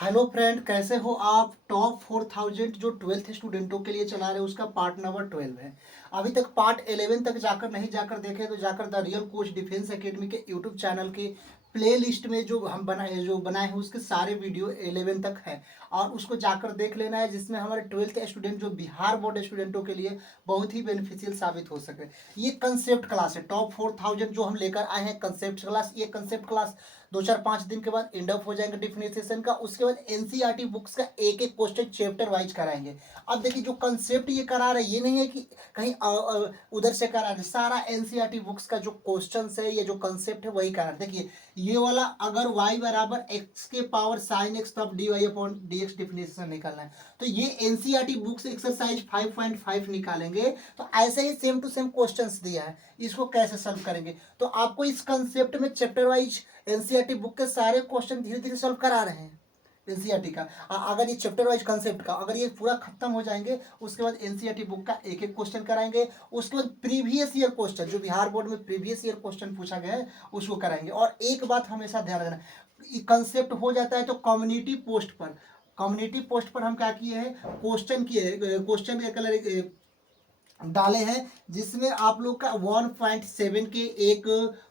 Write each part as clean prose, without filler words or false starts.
Hello friend, कैसे हो आप। टॉप 4000 जो 12th स्टूडेंटों के लिए चला रहे हैं उसका पार्ट नंबर 12 है। अभी तक पार्ट 11 तक जाकर नहीं जाकर देखे तो जाकर the real coach defence academy के यूट्यूब चैनल के प्ले लिस्ट में जो बनाए हैं उसके सारे वीडियो 11 तक है और उसको जाकर देख लेना है, जिसमें हमारे 12th स्टूडेंट जो बिहार बोर्ड स्टूडेंटों के लिए बहुत ही बेनिफिशियल साबित हो सके। ये कंसेप्ट क्लास है। टॉप 4000 जो हम लेकर आए हैं कंसेप्ट क्लास, ये कंसेप्ट क्लास 2-4-5 दिन के बाद एंड अप हो जाएंगे डिफिनेशन का। उसके बाद एनसीईआरटी बुक्स का एक एक क्वेश्चन चैप्टर वाइज कराएंगे। अब देखिए, जो कंसेप्ट ये करा रहे हैं ये नहीं है कि कहीं उधर से करा रहे, सारा एनसीईआरटी बुक्स का जो क्वेश्चन है, ये जो कंसेप्ट है वही करा रहे। देखिए, ये वाला अगर y बराबर x के पावर साइन x तब dy अपॉन dx डिफिनेशन निकालना है तो ये एनसीईआरटी बुक्स एक्सरसाइज 5.5 निकालेंगे। तो ऐसे ही सेम टू सेम क्वेश्चंस दिया है, इसको कैसे सॉल्व करेंगे। तो आपको इस कंसेप्ट में चैप्टर वाइज एनसीईआरटी बुक के सारे क्वेश्चन धीरे धीरे सॉल्व करा रहे हैं। एनसीईआरटी का अगर ये चैप्टर वाइज कंसेप्ट का अगर ये पूरा खत्म हो जाएंगे, उसके बाद एनसीईआरटी बुक का एक एक क्वेश्चन कराएंगे। उसके बाद प्रीवियस ईयर क्वेश्चन जो बिहार बोर्ड में प्रीवियस ईयर क्वेश्चन पूछा गया है उसको कराएंगे। और एक बात हमेशा ध्यान रखना, कंसेप्ट हो जाता है तो कम्युनिटी पोस्ट पर हम क्या किए हैं, क्वेश्चन के कलर डाले हैं, जिसमें आप लोग का 1.7 के एक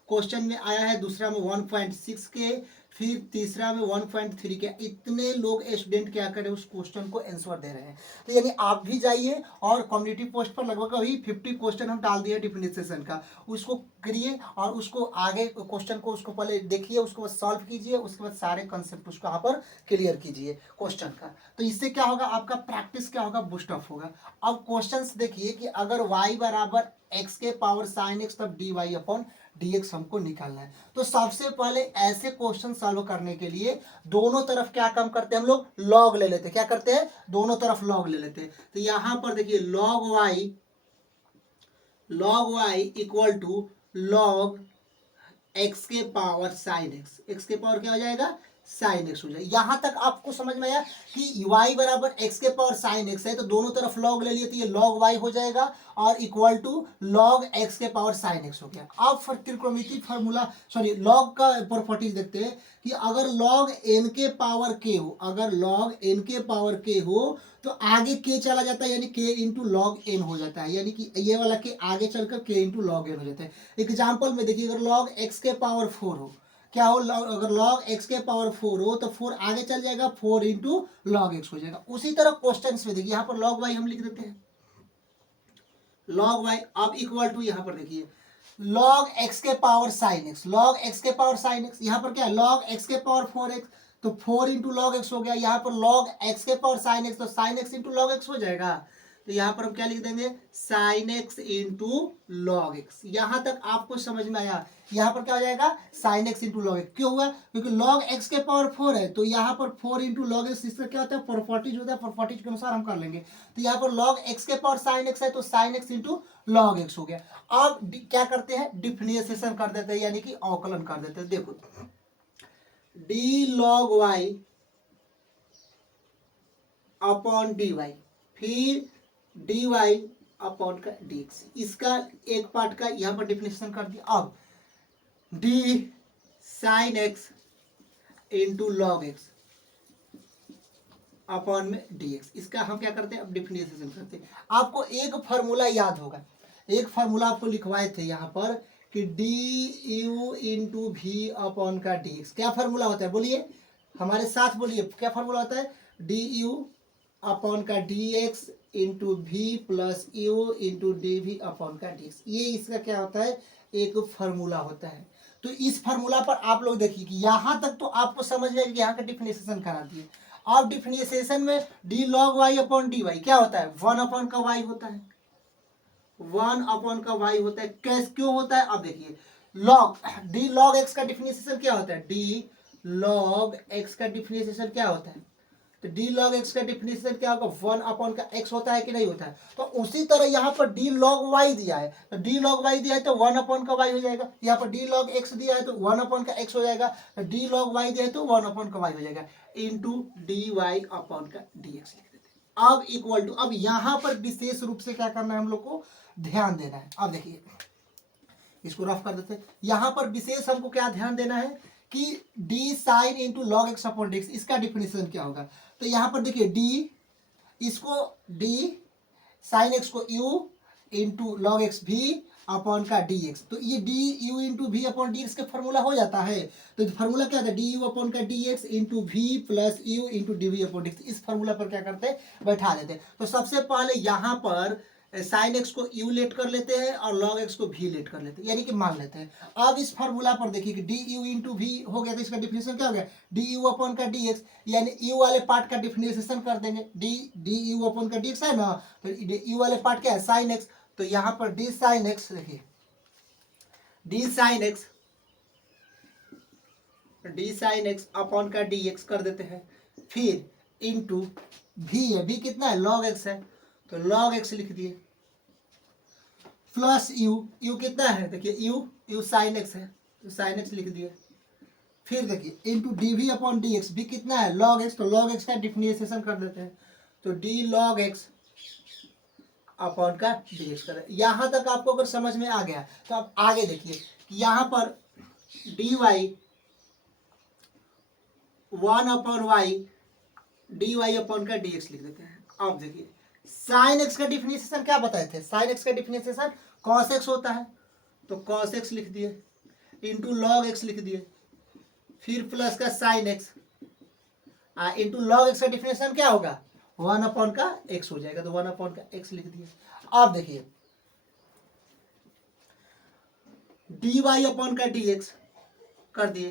क्वेश्चन में आया है, दूसरा में 1.6 के, फिर तीसरा में 1.3 के। इतने लोग स्टूडेंट क्या करें उस क्वेश्चन को आंसर दे रहे हैं। तो यानी आप भी जाइए और कम्युनिटी पोस्ट पर लगभग वही 50 क्वेश्चन हम डाल दिए डिफिनेशन का, उसको करिए और उसको आगे क्वेश्चन को उसको पहले देखिए, उसको सॉल्व कीजिए, उसके बाद सारे कंसेप्ट उसको यहाँ पर क्लियर कीजिए क्वेश्चन का। तो इससे क्या होगा, आपका प्रैक्टिस क्या होगा, बूस्ट अप होगा। अब क्वेश्चंस देखिए कि अगर y बराबर x के पावर साइन x तब dy अपॉन dx हमको निकालना है। तो सबसे पहले ऐसे क्वेश्चन सॉल्व करने के लिए दोनों तरफ क्या काम करते हैं, हम लोग लॉग ले लेते हैं। क्या करते हैं, दोनों तरफ लॉग ले लेते हैं। तो यहां पर देखिए log y equal to log x के पावर साइन x के पावर क्या हो जाएगा, साइन एक्स हो जाए। यहां तक आपको समझ में आया कि y बराबर x के पावर साइन x है, तो दोनों तरफ log ले लिए तो ये log y हो जाएगा और इक्वल टू log x के पावर साइन x हो गया। अब त्रिकोणमितीय फार्मूला log का प्रॉपर्टीज देखते हैं कि अगर log n के पावर k हो, अगर log n के पावर k हो तो आगे k चला जाता है, यानी k इंटू लॉग एन हो जाता है, यानी कि ये वाला k आगे चलकर k इंटू लॉग एन हो जाता है। एग्जाम्पल में देखिए, अगर log x के पावर 4 हो, क्या हो, अगर log x के पावर 4 हो तो 4 आगे चल जाएगा, 4 इंटू लॉग एक्स हो जाएगा। उसी तरह क्वेश्चन में देखिए, यहाँ पर log y हम लिख देते हैं, log y। अब इक्वल टू यहाँ पर देखिए log x के power sine x, log x के पावर साइन x, यहाँ पर क्या है log x के पावर 4x, तो 4 इंटू लॉग एक्स हो गया। यहाँ पर log x के पावर साइन x, तो sine x into log x हो जाएगा। तो यहाँ पर हम क्या लिख देंगे, sine X into log X. यहां तक आपको समझ में आया। यहाँ पर क्या हो जाएगा, sign X into log x. क्यों हुआ, क्योंकि लॉग एक्स के पावर 4 है, तो यहाँ पर 4 इंटू लॉग एक्स, इसका क्या होता है, प्रॉपर्टीज होता है, प्रॉपर्टीज के अनुसार हम कर लेंगे। तो यहाँ पर लॉग एक्स के पावर साइन एक्स है, तो sign X into log x हो गया। अब क्या करते हैं, डिफरेंशिएशन कर देते हैं, यानी कि अवकलन कर देते हैं। देखो, D log Y upon D Y, फिर डी वाई अपॉन का डी एक्स, इसका एक पार्ट का यहां पर डिफिनेशन कर दिया। अब D sine X into log X upon में डी एक्स, इसका हम क्या करते हैं, अब डिफिनेशन करते हैं। आपको एक फार्मूला याद होगा, एक फार्मूला आपको लिखवाए थे यहाँ पर कि D U into V upon का डी एक्स। क्या फार्मूला होता है, बोलिए हमारे साथ, बोलिए क्या फार्मूला होता है, डी यू अपॉन का D X into V plus U into D V upon का डी एक्स। ये इसका क्या होता है, एक फार्मूला होता है। तो इस फार्मूला पर आप लोग देखिए कि यहां तक तो आपको समझ में यहाँ का डिफिनेशन करा दिए। अब डिफिनेशन में D log Y upon D Y क्या होता है, 1 अपॉन का वाई होता है, 1 अपॉन का वाई होता है। कैसे, क्यों होता है, अब देखिए लॉग डी लॉग एक्स का डिफिनेशन क्या होता है, डी लॉग एक्स का डिफिनेशन क्या होता है, तो डी लॉग एक्स का डिफिनेशन क्या होगा, 1 अपॉन का एक्स होता है कि नहीं होता है। तो उसी तरह यहाँ पर डी लॉग वाई दिया है, तो डी लॉग वाई दिया है तो 1 अपॉन का वाई हो जाएगा। यहाँ पर डी लॉग एक्स दिया है तो 1 अपॉन का एक्स हो जाएगा, तो डी लॉग वाई दिया है तो 1 अपॉन का वाई हो जाएगा, इंटू डी वाई अपॉन का डी एक्स लिख देते हैं। अब इक्वल टू, अब यहाँ पर विशेष रूप से क्या करना है, हम लोग को ध्यान देना है। अब देखिए, इसको रफ कर देते हैं। यहाँ पर विशेष हमको क्या ध्यान देना है कि D sine into log X upon D X, इसका डिफिनेशन क्या होगा। तो यहाँ पर देखिए डी, इसको डी साइन एक्स को यू इंटू लॉग एक्स भी अपॉन का डी एक्स, तो ये D U into V upon D X का फॉर्मूला हो जाता है। तो फॉर्मूला क्या था, डी यू अपॉन का D X into V plus U into D V upon D X. इस फॉर्मूला पर क्या करते हैं, बैठा देते हैं। तो सबसे पहले यहाँ पर साइन एक्स को यू लेट कर लेते हैं और लॉग एक्स को भी लेट कर लेते हैं, यानी कि मान लेते हैं। अब इस फार्मूला पर देखिए कि डी यू इंटू वी हो गया, तो इसका डिफिनेशन क्या हो गया, डी यू अपॉन का डी एक्स, यानी यू वाले पार्ट का डिफिनेशन कर देंगे, डी यू अपॉन का डी एक्स है ना, तो यू वाले पार्ट क्या है, साइन एक्स। तो यहाँ पर डी साइन एक्स, देखिए डी साइन एक्स अपॉन का डी एक्स कर देते हैं, फिर इंटू भी है, भी कितना है, लॉग एक्स है, तो लॉग एक्स लिख दिए, प्लस यू, यू कितना है, देखिए यू साइन एक्स है, तो साइन एक्स लिख दिए, फिर देखिए into D V upon D X, भी कितना है, लॉग एक्स, तो लॉग एक्स का डिफिनेशन कर देते हैं, तो डी लॉग एक्स अपॉन का डी एक्स कर। यहाँ तक आपको अगर समझ में आ गया तो आप आगे देखिए कि यहाँ पर D Y 1/y D Y upon का डी एक्स लिख देते हैं। अब देखिए साइन एक्स का डिफिनेशन क्या बताए थे, साइन एक्स का डिफिनेशन कॉस एक्स होता है, तो कॉस एक्स लिख दिए इंटू लॉग एक्स लिख दिए, फिर प्लस का sign X into log X का डिफिनेशन क्या होगा, 1/का एक्स हो जाएगा, तो 1/का एक्स लिख दिए। अब देखिए डी वाई अपॉन का डी एक्स कर दिए,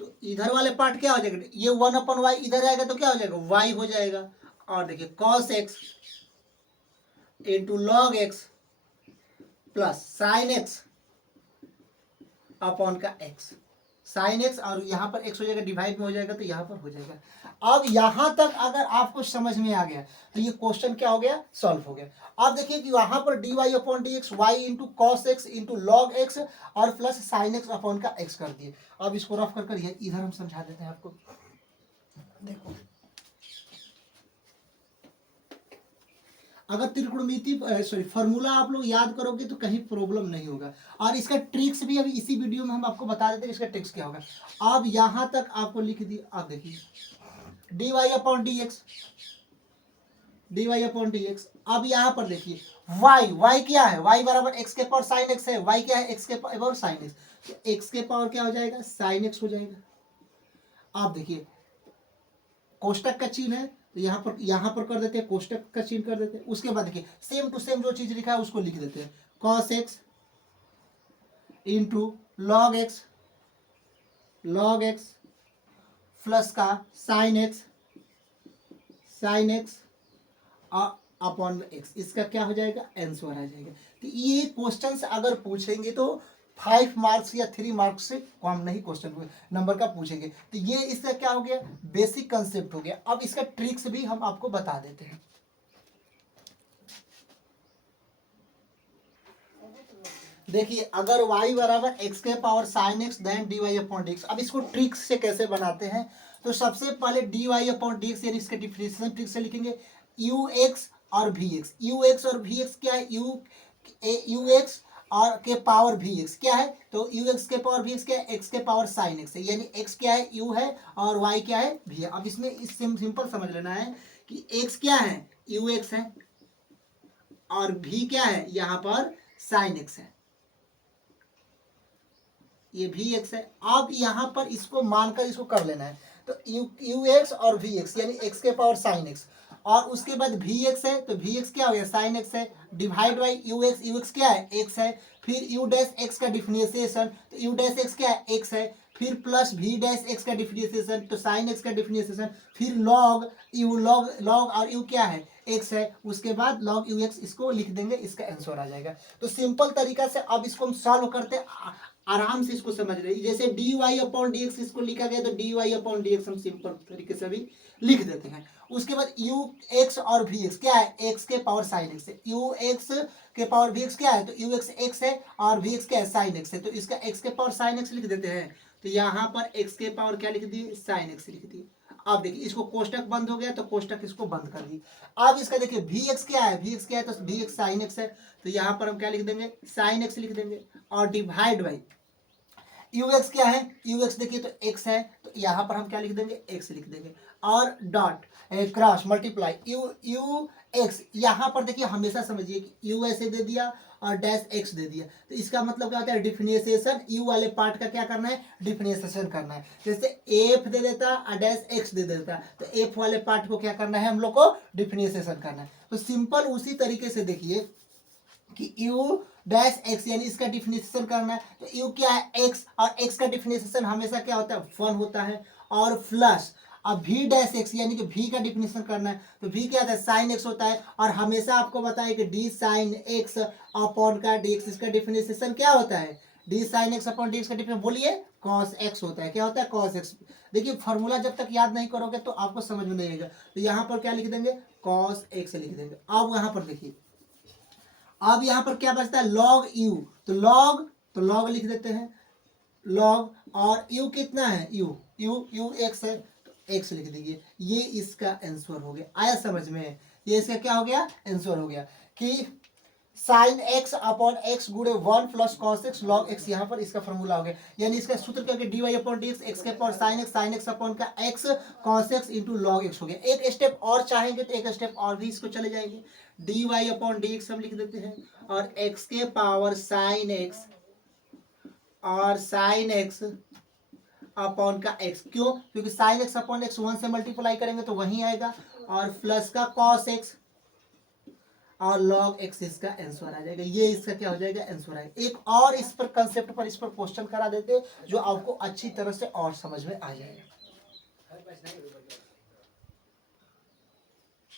तो इधर वाले पार्ट क्या हो जाएगा, ये 1/y इधर आएगा तो क्या हो जाएगा, y हो जाएगा। और देखिए cos x into log x plus sine x upon का x, साइन एक्स और यहाँ पर x हो जाएगा, डिवाइड में हो जाएगा, तो यहाँ पर हो जाएगा। अब यहाँ तक अगर आपको समझ में आ गया तो ये क्वेश्चन क्या हो गया, सॉल्व हो गया। अब देखिए कि यहाँ पर D Y upon D X, Y into cos x into log X और प्लस साइन एक्स अपॉन का एक्स कर दिए। अब इसको रफ कर करिए, इधर हम समझा देते हैं आपको। देखो अगर त्रिकोणमिति सॉरी फॉर्मूला आप लोग याद करोगे तो कहीं प्रॉब्लम नहीं होगा, और इसका ट्रिक्स भी अभी इसी वीडियो में हम आपको बता देते हैं इसका ट्रिक्स क्या होगा। अब यहाँ तक आपको लिख दिया, आप देखिए d Y upon D x, d Y upon D x. अब यहाँ पर देखिए वाई क्या है, वाई बराबर एक्स के पावर साइन एक्स है, वाई क्या है, एक्स के पावर साइन एक्स, तो एक्स के पावर क्या हो जाएगा, साइन एक्स हो जाएगा। आप देखिए कोष्टक का चिन्ह है, तो यहाँ पर कर देते हैं, कोष्टक का चिन्ह कर देते हैं। उसके बाद देखिए सेम टू सेम जो चीज लिखा है उसको लिख देते हैं, cos x into log x plus का साइन एक्स अपॉन एक्स, इसका क्या हो जाएगा, आंसर आ जाएगा। तो ये क्वेश्चंस अगर पूछेंगे तो 5 मार्क्स या 3 मार्क्स से कम नहीं क्वेश्चन नंबर का पूछेंगे। तो ये इसका क्या हो गया, बेसिक कंसेप्ट हो गया। अब इसका ट्रिक्स भी हम आपको बता देते हैं। देखिए अगर y बराबर एक्स के power sine x then d Y upon D x, अब इसको ट्रिक्स से कैसे बनाते हैं, तो सबसे पहले d Y upon D x यानी इसका डिफरेंशिएशन ट्रिक से लिखेंगे, यू एक्स और वी एक्स, यू एक्स और वी एक्स क्या है, यू एक्स और के पावर वी एक्स क्या है, तो यू एक्स के पावर वी एक्स क्या है, एक्स के पावर साइन एक्स है, यानी एक्स क्या है, यू है और वाई क्या है, वी है। अब इसमें इस सिंपल समझ लेना है कि एक्स क्या है, यू एक्स है और वी क्या है, यहाँ पर साइन एक्स है, ये भी एक्स है। अब यहाँ पर इसको मानकर इसको कर लेना है, तो यू एक्स और वी एक्स यानी एक्स के पावर साइन एक्स, और उसके बाद वी एक्स है, तो वी एक्स क्या हो गया, साइन एक्स है, डिवाइड बाई यू एक्स क्या है, एक्स है, फिर यू डैश एक्स का डिफरेंशिएशन, तो यू डैश एक्स क्या है, एक्स है, फिर प्लस वी डैश एक्स का डिफरेंशिएशन, तो साइन एक्स का डिफरेंशिएशन, फिर लॉग यू लॉग और यू क्या है, एक्स है, उसके बाद लॉग यू एक्स, इसको लिख देंगे, इसका आंसर आ जाएगा। तो सिंपल तरीका से अब इसको हम सॉल्व करते हैं, आराम से इसको समझ रहे, जैसे d Y upon D x इसको लिखा गया, तो d Y upon D x हम सिंपल तरीके से भी लिख देते हैं। उसके बाद यू एक्स और वी एक्स क्या है, एक्स के पावर साइन एक्स है, यू एक्स के पावर वी एक्स क्या है, तो यू एक्स एक्स है और वी एक्स क्या है, साइन एक्स है, तो इसका एक्स के पावर साइन एक्स लिख देते हैं, तो यहाँ पर एक्स के पावर क्या लिख दिए, साइन एक्स लिख दिए। अब देखिए इसको कोष्टक बंद हो गया, तो कोष्टक इसको बंद कर दी। अब इसका देखिए वी एक्स क्या है, वी एक्स क्या है, तो वी एक्स साइन एक्स है, तो यहाँ पर हम क्या लिख देंगे, साइन एक्स लिख देंगे, और डिवाइड बाई यू एक्स क्या है, यू एक्स देखिए तो एक्स है, तो यहाँ पर हम क्या लिख देंगे, एक्स लिख देंगे, और dot cross multiply you you x, यहाँ पर देखिए हमेशा समझिए कि यू ऐसे दे दिया और डैश एक्स दे दिया, तो इसका मतलब क्या होता है, डिफरेंशिएशन यू वाले पार्ट का क्या करना है, डिफरेंशिएशन करना है। जैसे एफ दे देता और डैश एक्स दे देता, तो एफ वाले पार्ट को क्या करना है, हम लोग को डिफरेंशिएशन करना है। तो सिंपल उसी तरीके से देखिए कि u डैश एक्स यानी इसका डिफिनेशन करना है, तो u क्या है, x, और x का डिफिनेशन हमेशा क्या होता है, 1 होता है, और प्लस अब v डैश एक्स यानी कि v का डिफिनेशन करना है, तो v क्या होता है, साइन x होता है, और हमेशा आपको बताया कि d साइन x अपॉन का dx, इसका डिफिनेशन क्या होता है, d sine x upon dx का डिफिनेशन बोलिए cos x होता है, क्या होता है, cos x। देखिए फॉर्मूला जब तक याद नहीं करोगे तो आपको समझ में नहीं आएगा, तो यहाँ पर क्या लिख देंगे, cos x लिख देंगे। अब यहाँ पर देखिए, अब यहां पर क्या बचता है, log u, तो log लिख देते हैं, log, और u कितना है, u x है, तो x लिख दीजिए, ये इसका आंसर हो गया। आया समझ में, ये इसका क्या हो गया, आंसर हो गया कि साइन एक्स अपॉन एक्स गुणे 1 plus cos x log x, यहाँ पर इसका फॉर्मूला हो गया, यानी इसका सूत्र क्या हो गया, D Y upon D x, x के पावर साइन एक्स अपॉन का x cos x into log x हो गया। एक स्टेप और चाहेंगे तो एक स्टेप और भी इसको चले जाएंगे, d Y upon D x हम लिख देते हैं, और एक्स के पावर साइन एक्स और साइन एक्स अपॉन का एक्स, क्यों, क्योंकि साइन एक्स अपॉन एक्स 1 से मल्टीप्लाई करेंगे तो वही आएगा, और प्लस का कॉस एक्स और लॉग एक्स, इसका आंसर आ जाएगा, ये इसका क्या हो जाएगा, आंसर आएगा। एक और इस पर कंसेप्ट पर इस पर क्वेश्चन करा देते जो आपको अच्छी तरह से और समझ में आ जाएगा।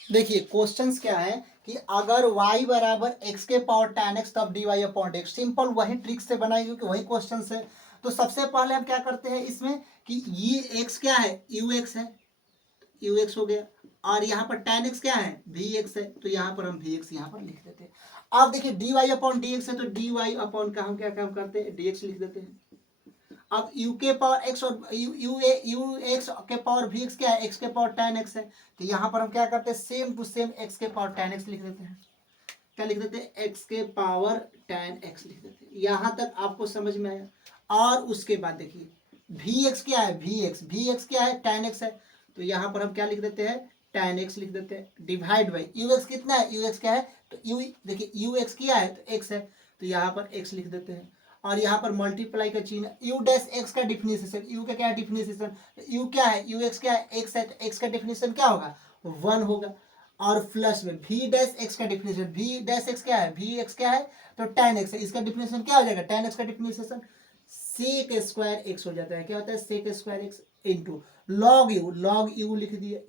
देखिए क्वेश्चंस क्या है कि अगर y बराबर x के पावर tan x तब dy अपॉन dx, सिंपल वही ट्रिक से बनाएंगे क्योंकि वही क्वेश्चन है। तो सबसे पहले हम क्या करते हैं इसमें कि ये x क्या है, ux है, ux हो गया, और यहाँ पर tan x क्या है, vx है, तो यहाँ पर हम vx यहाँ पर लिख देते हैं। अब देखिए dy अपॉन dx है, तो dy अपॉन का हम क्या काम करते हैं, dx लिख देते हैं। अब u के पावर x और u x के पावर vx क्या है, x के पावर tan x है, तो यहाँ पर हम क्या करते हैं, सेम टू सेम x के पावर tan x लिख देते हैं। क्या लिख देते हैं, x के पावर tan x लिख देते हैं। यहाँ तक आपको समझ में आया। और उसके बाद देखिए vx क्या है, vx क्या है, tan x है, तो यहाँ पर हम क्या लिख देते हैं, tan x लिख देते हैं, डिवाइड बाई ux कितना है, ux क्या है, तो u देखिए ux क्या है, तो x है, तो यहाँ पर x लिख देते हैं, और यहाँ पर मल्टीप्लाई का चिन्ह, u डैश x का डिफिनेशन, u का क्या है डिफिनेशन, u क्या है, ux क्या है, x है, तो x का डिफिनेशन क्या होगा, 1 होगा, और प्लस में v डैश x का डिफिनेशन, v डैश x क्या है, v x क्या है, तो tan x है, इसका डिफिनेशन क्या हो जाएगा, tan x का डिफिनेशन सेक स्क्वायर x हो जाता है, क्या होता है, sec square x into log u लिख दिया,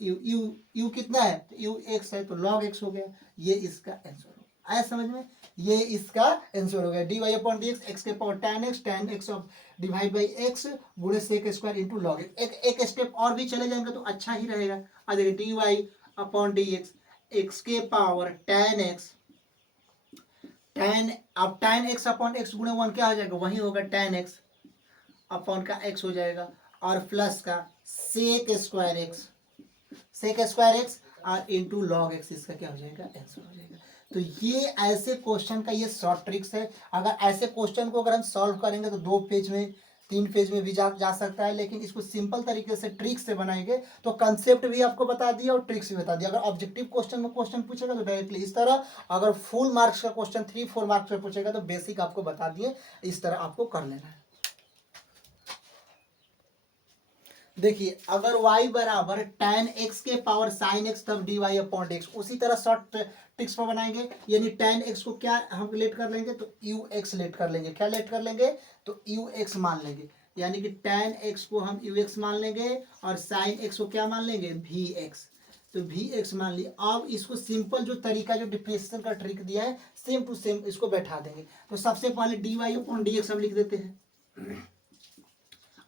u कितना है, तो u x है, तो log x हो गया, ये इसका आंसर हो गया। आया समझ में, ये इसका आंसर हो गया, D Y upon D x, x के power tan x of divide by X गुणे sec square into log X. एक स्टेप और भी चले जाएंगे तो अच्छा ही रहेगा। आ देखिए d Y upon D x, x के पावर tan x, अब tan x अपॉन एक्स गुणे 1 क्या हो जाएगा, वही होगा tan x अपॉन का x हो जाएगा, और प्लस का सेक स्क्वायर एक्स और इंटू लॉग एक्स, इसका क्या हो जाएगा, आंसर हो जाएगा। तो ये ऐसे क्वेश्चन का ये शॉर्ट ट्रिक्स है। अगर ऐसे क्वेश्चन को अगर हम सॉल्व करेंगे तो 2 पेज में 3 पेज में भी जा सकता है, लेकिन इसको सिंपल तरीके से ट्रिक से बनाएंगे तो कंसेप्ट भी आपको बता दिया और ट्रिक्स भी बता दिया। अगर ऑब्जेक्टिव क्वेश्चन में क्वेश्चन पूछेगा तो डायरेक्टली इस तरह, अगर फुल मार्क्स का क्वेश्चन 3-4 मार्क्स में पूछेगा तो बेसिक आपको बता दिए, इस तरह आपको कर लेना है। देखिए अगर y बराबर tan x के पावर sin x तब dy अपॉन dx, उसी तरह शॉर्ट ट्रिक्स पर बनाएंगे, यानी tan x को क्या हम लेट कर लेंगे, तो ux लेट कर लेंगे, क्या लेट कर लेंगे, तो ux मान लेंगे, यानी कि tan x को हम ux मान लेंगे, और sin x को क्या मान लेंगे, vx, तो vx मान लिया। अब इसको सिंपल जो तरीका जो डिफरेंशिएशन का ट्रिक दिया है सेम टू सेम इसको बैठा देंगे। तो सबसे पहले dy अपॉन dx हम लिख देते हैं।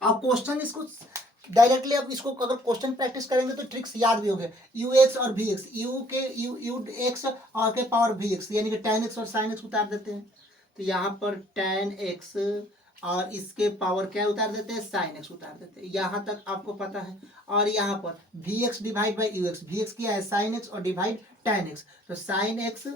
अब क्वेश्चन इसको डायरेक्टली, अब इसको अगर क्वेश्चन प्रैक्टिस करेंगे तो ट्रिक्स याद भी हो गए, यू एक्स और वी एक्स, यू एक्स और के पावर वी एक्स, यानी कि tan x और sin x उतार देते हैं, तो यहाँ पर tan x और इसके पावर क्या उतार देते हैं, sin x उतार देते हैं, यहाँ तक आपको पता है। और यहाँ पर v x divide by u x, v x क्या है sin x और डिवाइड tan x, तो sin x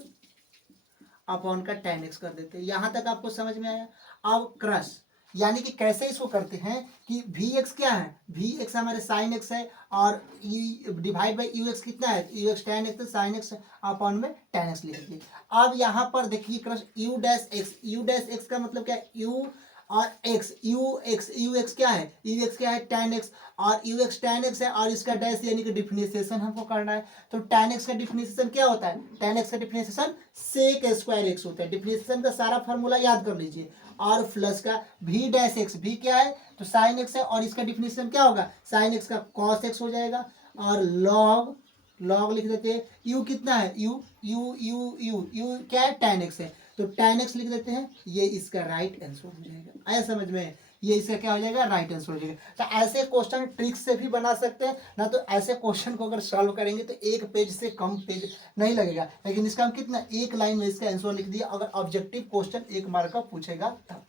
अपॉन का tan x कर देते हैं, यहाँ तक आपको समझ में आया। अब क्रॉस यानी कि कैसे इसको करते हैं कि वी एक्स क्या है, वी एक्स हमारे साइन एक्स है और डिवाइड बाई यू एक्स कितना है, u x ten x, sine x upon में टेन एक्स लिख दिए। अब यहाँ पर देखिए you dash x, you dash x का मतलब क्या है, यू और एक्स, यू एक्स क्या है, यू एक्स क्या है टेन एक्स, और यू एक्स टेन एक्स है और इसका डैश यानी कि डिफरेंशिएशन हमको करना है। तो टेन एक्स का डिफरेंशिएशन क्या होता है, टेन एक्स का डिफरेंशिएशन सेक स्क्वायर एक्स होता है। डिफरेंशिएशन का सारा फार्मूला याद कर लीजिए। और प्लस का भी डैश एक्स, भी क्या है तो साइन एक्स है और इसका डिफरेंशिएशन क्या होगा, साइन एक्स का कॉस एक्स हो जाएगा। और लॉग, लॉग लिख देते हैं, यू कितना है, यू क्या है टेन एक्स है, तो टेन एक्स लिख देते हैं, ये इसका राइट आंसर हो जाएगा। आया समझ में, ये इसका क्या हो जाएगा, राइट आंसर हो जाएगा। तो ऐसे क्वेश्चन ट्रिक से भी बना सकते हैं ना, तो ऐसे क्वेश्चन को अगर सॉल्व करेंगे तो एक पेज से कम पेज नहीं लगेगा, लेकिन इसका हम कितना एक लाइन में इसका आंसर लिख दिया, अगर ऑब्जेक्टिव क्वेश्चन एक मार्क का पूछेगा तब।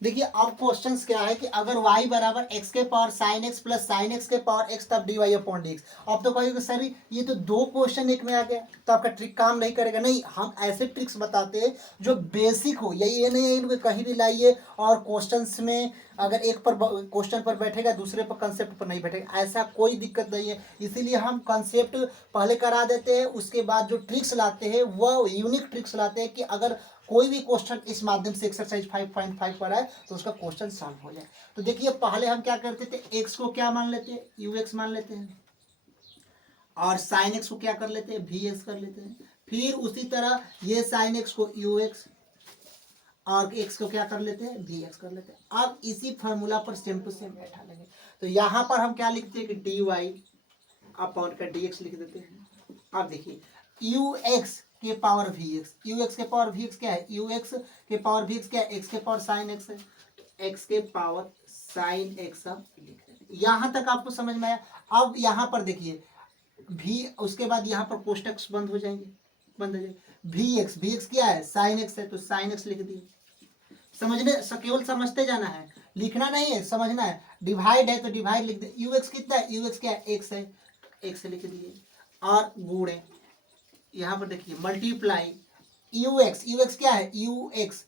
देखिए अब क्वेश्चंस क्या है कि अगर y बराबर x के power sine x plus sine x के पावर x तब dy अपॉन dx। अब तो कहोगे सर ये तो दो क्वेश्चन एक में आ गया तो आपका ट्रिक काम नहीं करेगा। नहीं, हम ऐसे ट्रिक्स बताते हैं जो बेसिक हो, ये नहीं है इनको कहीं भी लाइए और क्वेश्चंस में अगर एक पर क्वेश्चन पर बैठेगा दूसरे पर कंसेप्ट पर नहीं बैठेगा, ऐसा कोई दिक्कत नहीं है। इसीलिए हम कंसेप्ट पहले करा देते हैं, उसके बाद जो ट्रिक्स लाते हैं वह यूनिक ट्रिक्स लाते हैं कि अगर कोई भी क्वेश्चन इस माध्यम से एक्सरसाइज 5.5 पर है तो उसका क्वेश्चन सॉल्व हो जाए। तो देखिए पहले हम क्या करते थे, एक्स को क्या मान लेते हैं, यू एक्स मान लेते हैं, और साइन एक्स को क्या कर लेते हैं, वी एक्स कर लेते हैं। फिर उसी तरह ये साइन एक्स को यू एक्स और एक्स को क्या कर लेते हैं, वी एक्स कर लेते हैं। अब इसी फार्मूला पर सेम टू सेम बैठा लेंगे। तो यहाँ पर हम क्या लिखते हैं कि डी वाई अपॉन का डी एक्स लिख देते हैं। अब देखिए यू एक्स के power v x, u x के पावर वी एक्स क्या है, यू एक्स के पावर वी एक्स क्या है, एक्स के पावर साइन एक्स है, एक्स के पावर साइन एक्स लिख देते हैं। यहाँ तक आपको समझ में आया। अब यहाँ पर देखिए भी, उसके बाद यहाँ पर कोष्टक बंद हो जाएंगे, बंद हो जाएंगे। वी एक्स क्या है, साइन एक्स है, तो साइन एक्स लिख दिए। समझने केवल समझते जाना है, लिखना नहीं है, समझना है। डिवाइड है तो डिवाइड लिख दे, यू एक्स कितना है, यू एक्स क्या है, एक्स है, एक्स लिख दिए। और गुणे यहाँ पर देखिए मल्टीप्लाई यू एक्स क्या है, यू एक्स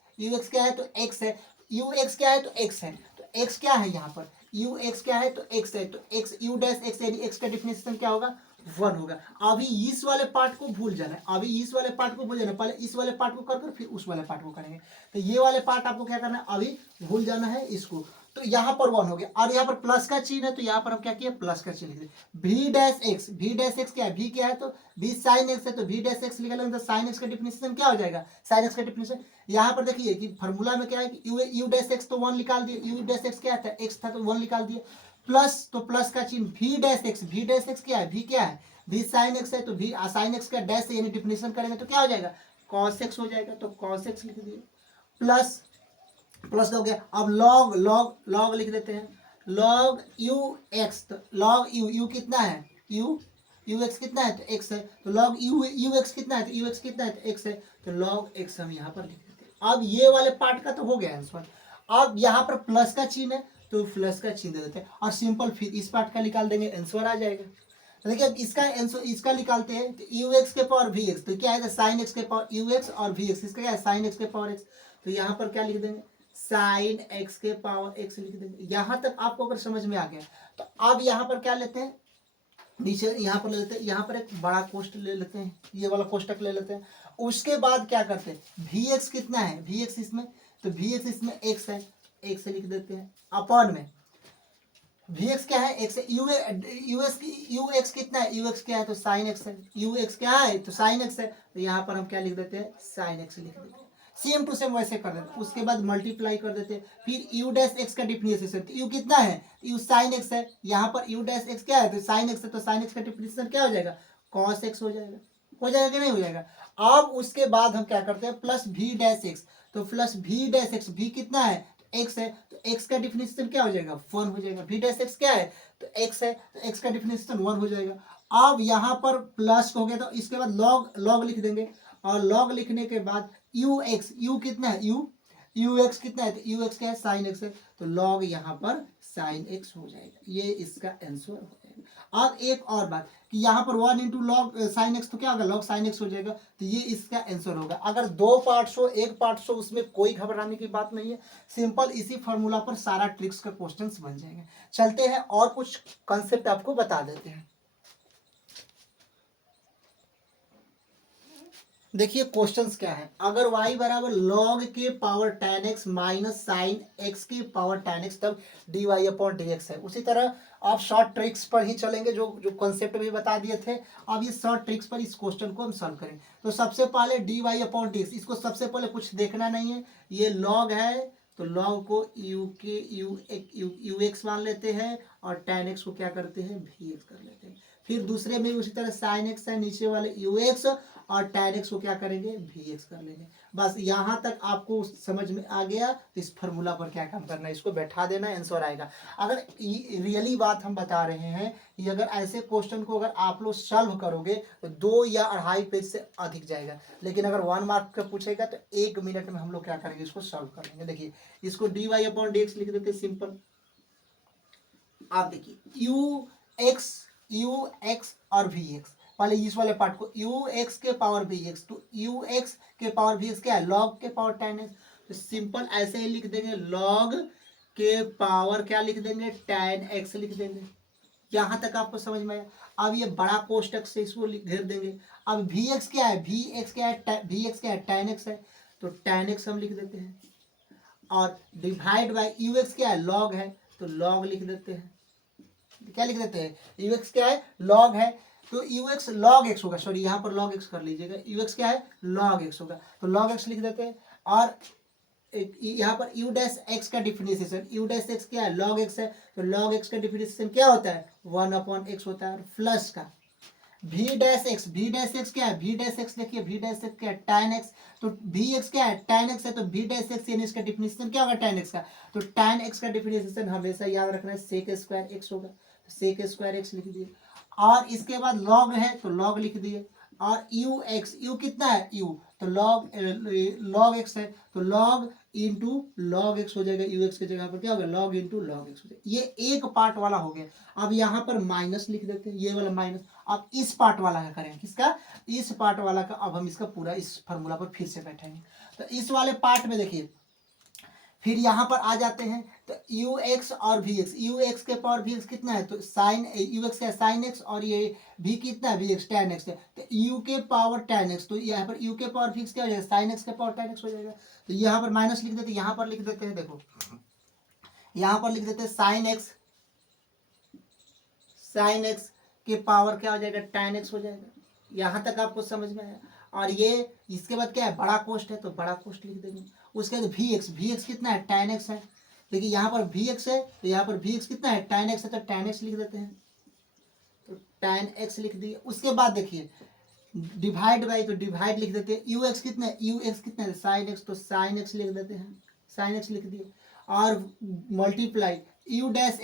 क्या है तो एक्स है, यू एक्स क्या है तो एक्स है, तो एक्स क्या है यहाँ पर, यू एक्स क्या है तो एक्स है, तो एक्स यू डैश एक्स यानी एक्स का डिफिनेशन क्या होगा, वन होगा। अभी इस वाले पार्ट को भूल जाना है, अभी इस वाले पार्ट को भूल जाना है, पहले इस वाले पार्ट को कर फिर उस वाले पार्ट को करेंगे। तो ये वाले पार्ट आपको क्या करना है, अभी भूल जाना है इसको। तो यहाँ पर वन हो गया और यहाँ पर प्लस का चिन्ह है, तो यहाँ पर हम क्या किया, प्लस का चिन्ह लिख वी डैश एक्स क्या है, वी क्या है तो वी साइन एक्स है, तो वी डैश एक्स लिखा तो साइन एक्स का डिफिनेशन क्या हो जाएगा, साइन एक्स का डिफिनेशन। यहाँ पर देखिए कि फॉर्मूला में क्या है कि यू डैश एक्स तो वन निकाल दिए, यू डैश एक्स क्या था, एक्स था तो वन निकाल दिए, प्लस तो प्लस का चिन्ह वी डैश एक्स क्या है, वी क्या है, वी साइन एक्स है, तो वी साइन एक्स का डैश यानी डिफिनेशन करेंगे तो क्या हो जाएगा, कॉस एक्स हो जाएगा, तो कॉस एक्स लिख दिए। प्लस प्लस हो गया। अब लॉग लॉग लॉग लिख देते हैं, लॉग यू एक्स, तो लॉग यू कितना है, यू एक्स कितना है तो एक्स है, तो लॉग यू एक्स कितना है तो यू एक्स कितना है तो एक्स है, तो लॉग एक्स हम यहाँ पर लिख देते हैं। अब ये वाले पार्ट का तो हो गया आंसर। अब यहाँ पर प्लस का चिन्ह है तो प्लस का चिन्ह दे देते हैं और सिंपल फिर इस पार्ट का निकाल देंगे, आंसर आ जाएगा। तो देखिए अब इसका आंसर, इसका निकालते हैं तो यू एक्स के पावर वी एक्स, तो क्या है साइन एक्स के पावर यू एक्स और वी एक्स, इसका क्या है साइन एक्स के पावर एक्स, तो यहाँ पर क्या लिख देंगे, साइन एक्स के पावर एक्स लिख देंगे। यहां तक आपको अगर समझ में आ गया तो अब यहाँ पर क्या लेते हैं, नीचे यहाँ पर ले लेते हैं, यहाँ पर एक बड़ा कोष्टक ले लेते हैं, ये वाला कोष्टक ले लेते हैं। उसके बाद क्या करते हैं, वी एक्स कितना है, वी एक्स इसमें, तो वी एक्स इसमें एक्स है, एक्स लिख देते हैं अपॉन में वी एक्स क्या है, एक्स यू एक्स कितना है, यू एक्स क्या है तो साइन एक्स है, यू एक्स क्या है तो साइन एक्स है, तो यहाँ पर हम क्या लिख देते हैं, साइन एक्स लिख देते हैं। सेम टू सेम वैसे कर देते हैं। उसके बाद मल्टीप्लाई कर देते हैं, फिर यू डैश एक्स का डिफरेंशिएशन, तो यू कितना है, यू साइन एक्स है, यहाँ पर यू डैश एक्स क्या है तो साइन एक्स है, तो साइन एक्स का डिफरेंशिएशन क्या हो जाएगा, कॉस एक्स हो जाएगा, हो जाएगा कि नहीं हो जाएगा। अब उसके बाद हम क्या करते हैं, प्लस वी डैश एक्स, तो plus v dash x, v कितना है एक्स है, तो एक्स का डिफिनेशन क्या हो जाएगा, वन हो जाएगा। वी डैश एक्स क्या है तो एक्स है, तो एक्स का डिफिनेशन वन हो जाएगा। अब यहाँ पर प्लस हो गया तो इसके बाद लॉग लॉग लिख देंगे, और लॉग लिखने के बाद यू एक्स, यू कितना है, यू एक्स कितना है तो यू एक्स क्या है साइन एक्स है, तो लॉग यहाँ पर साइन एक्स हो जाएगा, ये इसका आंसर हो जाएगा। अब एक और बात कि यहाँ पर 1 इंटू लॉग साइन एक्स तो क्या होगा, लॉग साइन एक्स हो जाएगा, तो ये इसका आंसर होगा। अगर दो पार्ट्स हो, एक पार्ट्स हो, उसमें कोई घबराने की बात नहीं है, सिंपल इसी फॉर्मूला पर सारा ट्रिक्स का क्वेश्चंस बन जाएंगे। चलते हैं और कुछ कंसेप्ट आपको बता देते हैं। देखिए क्वेश्चंस क्या है, अगर y बराबर log के power tan x minus sine x की पावर tan x तब dy अपॉन dx है। उसी तरह आप शॉर्ट ट्रिक्स पर ही चलेंगे, जो जो कॉन्सेप्ट भी बता दिए थे। अब ये शॉर्ट ट्रिक्स पर इस क्वेश्चन को हम सॉल्व करें। तो सबसे पहले dy अपॉन dx, इसको सबसे पहले कुछ देखना नहीं है, ये log है तो log को ux मान लेते हैं और tan x को क्या करते हैं, vx कर लेते हैं। फिर दूसरे में उसी तरह sin x है, नीचे वाले ux और tan x को क्या करेंगे, vx कर लेंगे। बस यहाँ तक आपको समझ में आ गया, तो इस फार्मूला पर क्या काम करना है, इसको बैठा देना, आंसर आएगा। अगर रियली बात हम बता रहे हैं कि अगर ऐसे क्वेश्चन को अगर आप लोग सॉल्व करोगे तो 2 या 2.5 पेज से अधिक जाएगा, लेकिन अगर 1 मार्क का पूछेगा तो 1 मिनट में हम लोग क्या करेंगे, इसको सॉल्व कर लेंगे। देखिए इसको dy अपॉन dx लिख देते सिंपल। आप देखिए ux और vx, पहले इस वाले पार्ट को ux के पावर vx, तो ux के पावर vx क्या है, log के पावर tan x, तो सिंपल ऐसे ही लिख देंगे, log के पावर क्या लिख देंगे, tan x लिख देंगे। यहां तक आपको समझ में आया। अब ये बड़ा कोष्टक से इसको घेर देंगे। अब vx क्या है, vx क्या है tan x है, तो tan x हम लिख देते हैं। और डिवाइड बाय ux क्या है, log है, तो log लिख देते हैं। क्या लिख देते हैं, ux क्या है, log है, तो ux log x होगा, सॉरी यहाँ पर log x कर लीजिएगा, ux क्या है, log x होगा, तो log x लिख देते हैं। और यहाँ पर u डैश x का डिफरेंशिएशन, u डैश x क्या है, log x है, तो log x का डिफरेंशिएशन क्या होता है, 1 अपॉन x होता है। और प्लस का v डैश x क्या है, v डैश x देखिए, v डैश x क्या है, tan x, तो vx क्या है, tan x है, तो v डैश x यानी इसका डिफरेंशिएशन क्या होगा, tan x का, तो tan x का डिफरेंशिएशन हमेशा याद रखना है, sec स्क्वायर x होगा, sec स्क्वायर x लिख दिए। और इसके बाद log है तो log लिख दिए। और u कितना है, u तो log x है, तो log इंटू log x हो जाएगा, ux की जगह पर क्या होगा, log इंटू log x हो जाएगा। ये एक पार्ट वाला हो गया। अब यहाँ पर माइनस लिख देते हैं, ये वाला माइनस। अब इस पार्ट वाला क्या करेंगे, किसका, इस पार्ट वाला का, अब हम इसका पूरा इस फार्मूला पर फिर से बैठेंगे। तो इस वाले पार्ट में देखिए, फिर यहाँ पर आ जाते हैं, तो ux और vx, ux के पावर vx कितना है, तो साइन ux का साइन x, और ये v कितना है, vx tan x है, तो u के पावर tan x, तो यहाँ पर u के पावर vx क्या हो जाएगा, साइन x के पावर tan x हो जाएगा। तो यहाँ पर माइनस लिख देते हैं, यहाँ पर लिख देते हैं, देखो यहाँ पर लिख देते हैं साइन x के पावर क्या हो जाएगा, tan x हो जाएगा। यहाँ तक आपको समझ में आया। और ये इसके बाद क्या है, बड़ा कोष्ट है, तो बड़ा कोष्ट लिख देंगे। उसके बाद vx कितना है, tan x है, देखिए यहाँ पर vx है, तो यहाँ पर vx कितना है, tan x है, तो tan x लिख देते हैं, तो tan x लिख दिए। उसके बाद देखिए डिवाइड बाई, तो डिवाइड लिख देते हैं, ux कितना है, साइन x, तो साइन x लिख देते हैं, साइन x लिख दिए। और मल्टीप्लाई u डैश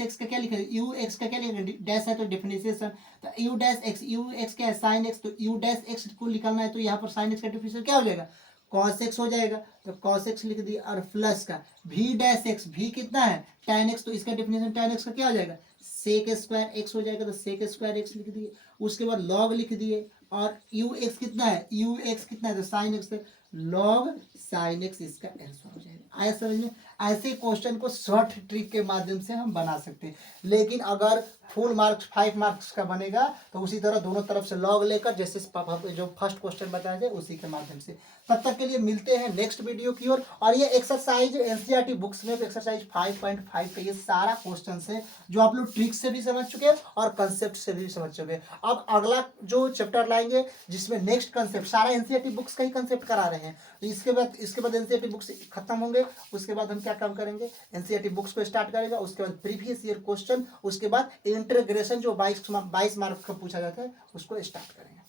x का क्या लिखेंगे, ux का क्या लिखेंगे, डैश है तो डिफरेंशिएशन, तो u डैश x क्या है, साइन x, तो u डैश x को निकालना है, तो यहाँ पर साइन x का डिफरेंशिएशन क्या हो जाएगा, cos x हो जाएगा, तो cos x लिख दिया। और प्लस का v डैश x, v कितना है, tan x, तो इसका डिफरेंशिएशन tan x का क्या हो जाएगा, sec स्क्वायर x हो जाएगा, तो sec स्क्वायर x लिख दिए। उसके बाद log लिख दिए। और ux कितना है, तो साइन x है, log साइन x इसका आंसर हो जाएगा। आया समझ में। ऐसे क्वेश्चन को शॉर्ट ट्रिक के माध्यम से हम बना सकते हैं, लेकिन अगर फुल मार्क्स 5 मार्क्स का बनेगा तो उसी तरह दोनों तरफ से लॉग लेकर, जैसे जो फर्स्ट क्वेश्चन बताए थे उसी के माध्यम से। तब तक के लिए मिलते हैं नेक्स्ट वीडियो की ओर। और ये एक्सरसाइज एनसीईआरटी बुक्स में एक्सरसाइज 5.5 का ये सारा क्वेश्चन है, जो आप लोग ट्रिक से भी समझ चुके हैं और कंसेप्ट से भी समझ चुके हैं। अब अगला जो चैप्टर लाएंगे जिसमें नेक्स्ट कंसेप्ट, सारा एनसीईआरटी बुक्स का ही कंसेप्ट करा रहे हैं, तो इसके बाद एनसीईआरटी बुक्स खत्म होंगे। उसके बाद हम क्या काम करेंगे, एनसीईआरटी बुक्स को स्टार्ट करेगा, उसके बाद प्रीवियस ईयर क्वेश्चन, उसके बाद इंटीग्रेशन जो 22 मार्क का पूछा जाता है उसको स्टार्ट करेंगे।